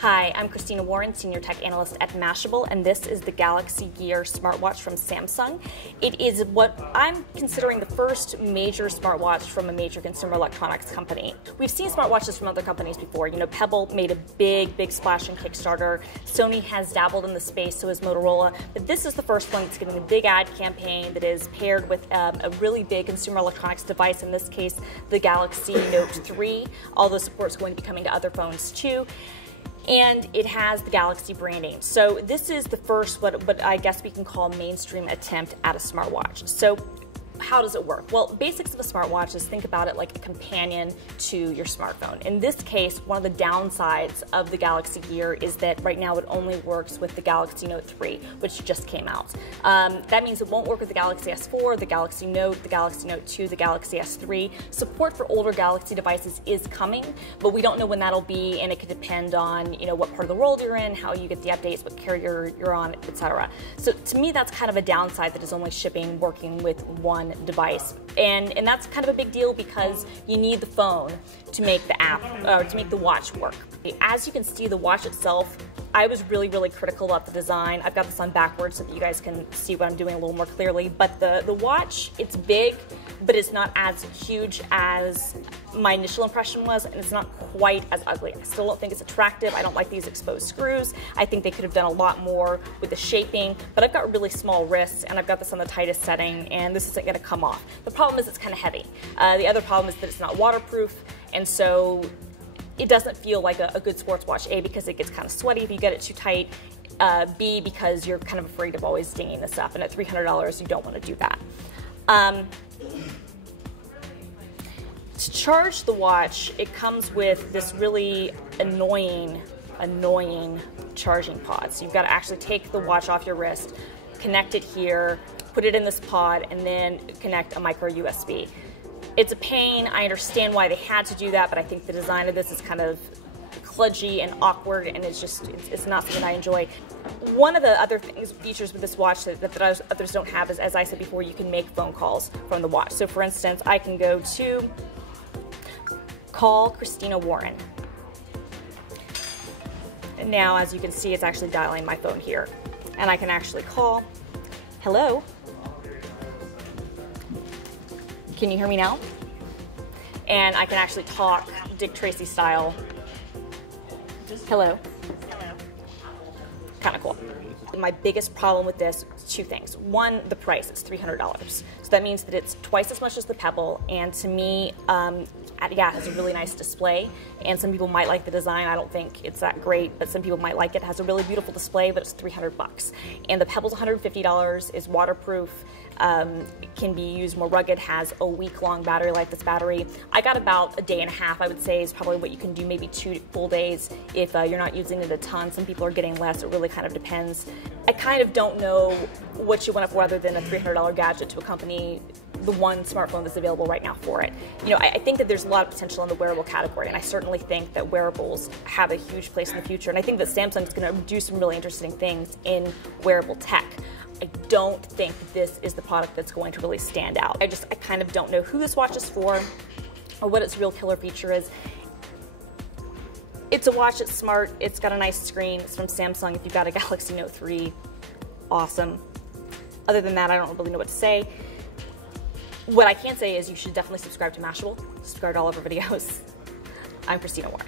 Hi, I'm Christina Warren, Senior Tech Analyst at Mashable, and this is the Galaxy Gear smartwatch from Samsung. It is what I'm considering the first major smartwatch from a major consumer electronics company. We've seen smartwatches from other companies before. You know, Pebble made a big splash in Kickstarter. Sony has dabbled in the space, so has Motorola. But this is the first one that's getting a big ad campaign that is paired with a really big consumer electronics device, in this case, the Galaxy Note 3. Although support's going to be coming to other phones too. And it has the Galaxy branding. So this is the first, what I guess we can call mainstream attempt at a smartwatch. So how does it work? Well, basics of a smartwatch is think about it like a companion to your smartphone. In this case, one of the downsides of the Galaxy Gear is that right now it only works with the Galaxy Note 3, which just came out. That means it won't work with the Galaxy S4, the Galaxy Note, the Galaxy Note 2, the Galaxy S3. Support for older Galaxy devices is coming, but we don't know when that'll be, and it could depend on, you know, what part of the world you're in, how you get the updates, what carrier you're on, etc. So to me, that's kind of a downside that is only shipping working with one device, and that's kind of a big deal because you need the phone to make the app to make the watch work. As you can see, the watch itself, I was really critical about the design. I've got this on backwards so that you guys can see what I'm doing a little more clearly, but the watch, it's big, but it's not as huge as my initial impression was, and it's not quite as ugly. I still don't think it's attractive. I don't like these exposed screws. I think they could have done a lot more with the shaping, but I've got really small wrists, and I've got this on the tightest setting, and this isn't gonna come off. The problem is it's kind of heavy. The other problem is that it's not waterproof, and so it doesn't feel like a good sports watch, A, because it gets kind of sweaty if you get it too tight, B, because you're kind of afraid of always dinging this up, and at $300 you don't want to do that. To charge the watch, it comes with this really annoying charging pod. So you've got to actually take the watch off your wrist, connect it here, put it in this pod, and then connect a micro USB. It's a pain. I understand why they had to do that, but I think the design of this is kind of kludgy and awkward, and it's not something I enjoy. One of the other features with this watch that others don't have is, as I said before, you can make phone calls from the watch. So for instance, I can go to call Christina Warren. And now, as you can see, it's actually dialing my phone here. And I can actually call, hello? Can you hear me now? And I can actually talk Dick Tracy style. Hello. Kind of cool. My biggest problem with this is two things. One, the price, it's $300. So that means that it's twice as much as the Pebble, and to me, yeah, it has a really nice display, and some people might like the design. I don't think it's that great, but some people might like it. It has a really beautiful display, but it's $300. And the Pebble's $150, is waterproof, can be used more rugged, has a week-long battery life. This battery, I got about a day and a half, I would say, is probably what you can do, maybe 2 full days if you're not using it a ton. Some people are getting less. It really kind of depends. I kind of don't know what you want it for other than a $300 gadget to accompany the one smartphone that's available right now for it. You know, I think that there's a lot of potential in the wearable category, and I certainly think that wearables have a huge place in the future, and I think that Samsung is going to do some really interesting things in wearable tech. I don't think this is the product that's going to really stand out. I kind of don't know who this watch is for or what its real killer feature is. It's a watch, it's smart, it's got a nice screen, it's from Samsung. If you've got a Galaxy Note 3, awesome. Other than that, I don't really know what to say. What I can say is you should definitely subscribe to Mashable, subscribe to all of our videos. I'm Christina Warren.